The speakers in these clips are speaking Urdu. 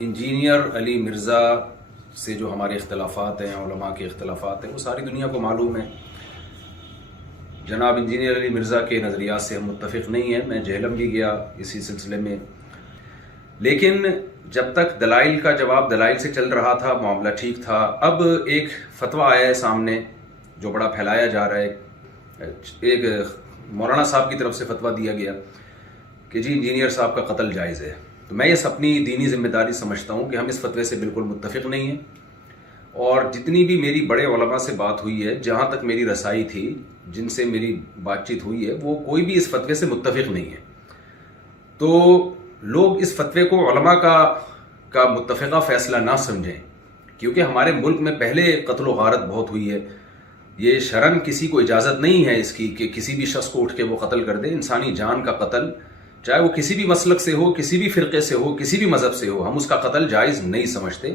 انجینئر علی مرزا سے جو ہمارے اختلافات ہیں، علماء کے اختلافات ہیں، وہ ساری دنیا کو معلوم ہے۔ جناب انجینئر علی مرزا کے نظریات سے ہم متفق نہیں ہیں، میں جہلم بھی گیا اسی سلسلے میں، لیکن جب تک دلائل کا جواب دلائل سے چل رہا تھا معاملہ ٹھیک تھا۔ اب ایک فتویٰ آیا ہے سامنے جو بڑا پھیلایا جا رہا ہے، ایک مولانا صاحب کی طرف سے فتویٰ دیا گیا کہ جی انجینئر صاحب کا قتل جائز ہے۔ تو میں یہ اپنی دینی ذمہ داری سمجھتا ہوں کہ ہم اس فتوے سے بالکل متفق نہیں ہیں، اور جتنی بھی میری بڑے علماء سے بات ہوئی ہے، جہاں تک میری رسائی تھی، جن سے میری بات چیت ہوئی ہے، وہ کوئی بھی اس فتوے سے متفق نہیں ہے۔ تو لوگ اس فتوے کو علماء کا متفقہ فیصلہ نہ سمجھیں، کیونکہ ہمارے ملک میں پہلے قتل و غارت بہت ہوئی ہے۔ یہ شرعاً کسی کو اجازت نہیں ہے اس کی کہ کسی بھی شخص کو اٹھ کے وہ قتل کر دے۔ انسانی جان کا قتل، چاہے وہ کسی بھی مسلک سے ہو، کسی بھی فرقے سے ہو، کسی بھی مذہب سے ہو، ہم اس کا قتل جائز نہیں سمجھتے۔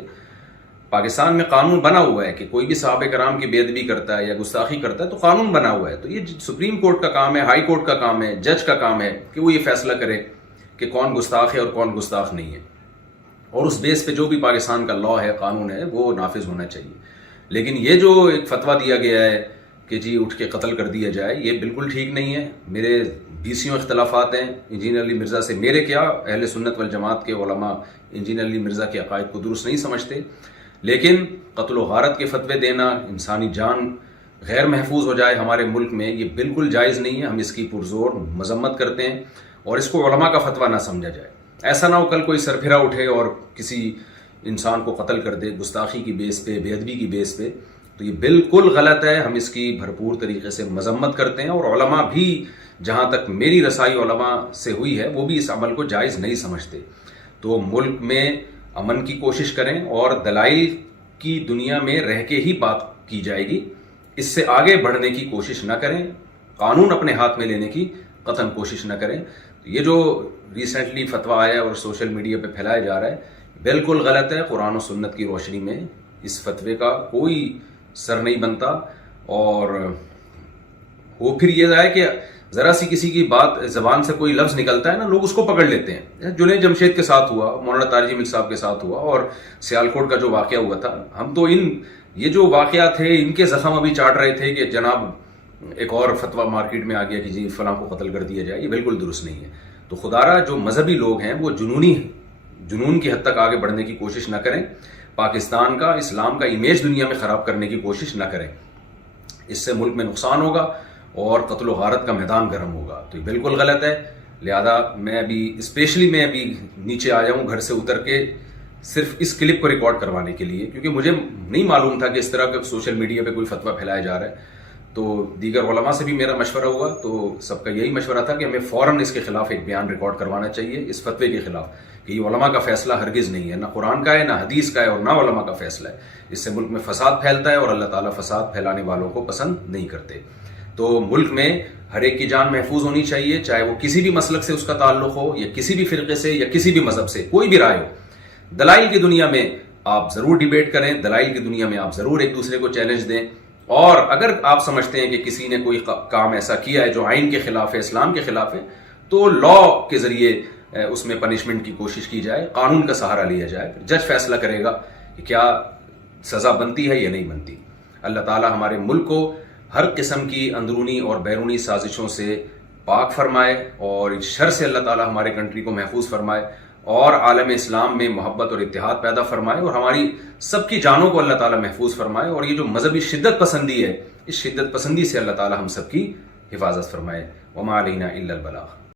پاکستان میں قانون بنا ہوا ہے کہ کوئی بھی صحابہ کرام کی بے ادبی کرتا ہے یا گستاخی کرتا ہے تو قانون بنا ہوا ہے۔ تو یہ سپریم کورٹ کا کام ہے، ہائی کورٹ کا کام ہے، جج کا کام ہے کہ وہ یہ فیصلہ کرے کہ کون گستاخ ہے اور کون گستاخ نہیں ہے، اور اس بیس پہ جو بھی پاکستان کا لا ہے، قانون ہے، وہ نافذ ہونا چاہیے۔ لیکن یہ جو ایک فتویٰ دیا گیا ہے کہ جی اٹھ کے قتل کر دیا جائے، یہ بالکل ٹھیک نہیں ہے۔ میرے 20 اختلافات ہیں انجینئر علی مرزا سے، میرے کیا، اہل سنت والجماعت کے علماء انجینئر علی مرزا کے عقائد کو درست نہیں سمجھتے، لیکن قتل و غارت کے فتوے دینا، انسانی جان غیر محفوظ ہو جائے ہمارے ملک میں، یہ بالکل جائز نہیں ہے۔ ہم اس کی پرزور مذمت کرتے ہیں، اور اس کو علماء کا فتویٰ نہ سمجھا جائے۔ ایسا نہ ہو کل کوئی سرپھرا اٹھے اور کسی انسان کو قتل کر دے گستاخی کی بیس پہ، بے ادبی کی بیس پہ، تو یہ بالکل غلط ہے۔ ہم اس کی بھرپور طریقے سے مذمت کرتے ہیں، اور علماء بھی، جہاں تک میری رسائی علماء سے ہوئی ہے، وہ بھی اس عمل کو جائز نہیں سمجھتے۔ تو ملک میں امن کی کوشش کریں، اور دلائل کی دنیا میں رہ کے ہی بات کی جائے گی، اس سے آگے بڑھنے کی کوشش نہ کریں، قانون اپنے ہاتھ میں لینے کی قطعاً کوشش نہ کریں۔ یہ جو ریسنٹلی فتویٰ آیا ہے اور سوشل میڈیا پہ پھیلایا جا رہا ہے، بالکل غلط ہے۔ قرآن و سنت کی روشنی میں اس فتوے کا کوئی سر نہیں بنتا، اور وہ پھر یہ ہے کہ ذرا سی کسی کی بات، زبان سے کوئی لفظ نکلتا ہے نا، لوگ اس کو پکڑ لیتے ہیں۔ جنید جمشید کے ساتھ ہوا، مولانا طارق جمیل صاحب کے ساتھ ہوا، اور سیالکوٹ کا جو واقعہ ہوا تھا، ہم تو یہ جو واقعات تھے، ان کے زخم ابھی چاٹ رہے تھے کہ جناب ایک اور فتویٰ مارکیٹ میں آ گیا کہ جی فلاں کو قتل کر دیا جائے۔ یہ بالکل درست نہیں ہے۔ تو خدارہ جو مذہبی لوگ ہیں وہ جنون کی حد تک آگے بڑھنے کی کوشش نہ کریں، پاکستان کا، اسلام کا امیج دنیا میں خراب کرنے کی کوشش نہ کریں۔ اس سے ملک میں نقصان ہوگا اور قتل و غارت کا میدان گرم ہوگا۔ تو یہ بالکل غلط ہے۔ لہذا میں ابھی نیچے آیا ہوں گھر سے اتر کے، صرف اس کلپ کو ریکارڈ کروانے کے لیے، کیونکہ مجھے نہیں معلوم تھا کہ اس طرح کا سوشل میڈیا پہ کوئی فتویٰ پھیلایا جا رہا ہے۔ تو دیگر علماء سے بھی میرا مشورہ ہوا، تو سب کا یہی مشورہ تھا کہ ہمیں فوراً اس کے خلاف ایک بیان ریکارڈ کروانا چاہیے، اس فتوے کے خلاف، کہ یہ علماء کا فیصلہ ہرگز نہیں ہے، نہ قرآن کا ہے، نہ حدیث کا ہے، اور نہ علماء کا فیصلہ ہے۔ اس سے ملک میں فساد پھیلتا ہے، اور اللہ تعالیٰ فساد پھیلانے والوں کو پسند نہیں کرتے۔ تو ملک میں ہر ایک کی جان محفوظ ہونی چاہیے، چاہے وہ کسی بھی مسلک سے اس کا تعلق ہو، یا کسی بھی فرقے سے، یا کسی بھی مذہب سے، کوئی بھی رائے ہو۔ دلائل کی دنیا میں آپ ضرور ڈیبیٹ کریں، دلائل کی دنیا میں آپ ضرور ایک دوسرے کو چیلنج دیں، اور اگر آپ سمجھتے ہیں کہ کسی نے کوئی کام ایسا کیا ہے جو آئین کے خلاف ہے، اسلام کے خلاف ہے، تو لا کے ذریعے اس میں پنشمنٹ کی کوشش کی جائے، قانون کا سہارا لیا جائے، جج فیصلہ کرے گا کہ کیا سزا بنتی ہے یا نہیں بنتی۔ اللہ تعالی ہمارے ملک کو ہر قسم کی اندرونی اور بیرونی سازشوں سے پاک فرمائے، اور اس شر سے اللہ تعالی ہمارے کنٹری کو محفوظ فرمائے، اور عالم اسلام میں محبت اور اتحاد پیدا فرمائے، اور ہماری سب کی جانوں کو اللہ تعالی محفوظ فرمائے، اور یہ جو مذہبی شدت پسندی ہے، اس شدت پسندی سے اللہ تعالی ہم سب کی حفاظت فرمائے۔ وما علینا الا البلاغ۔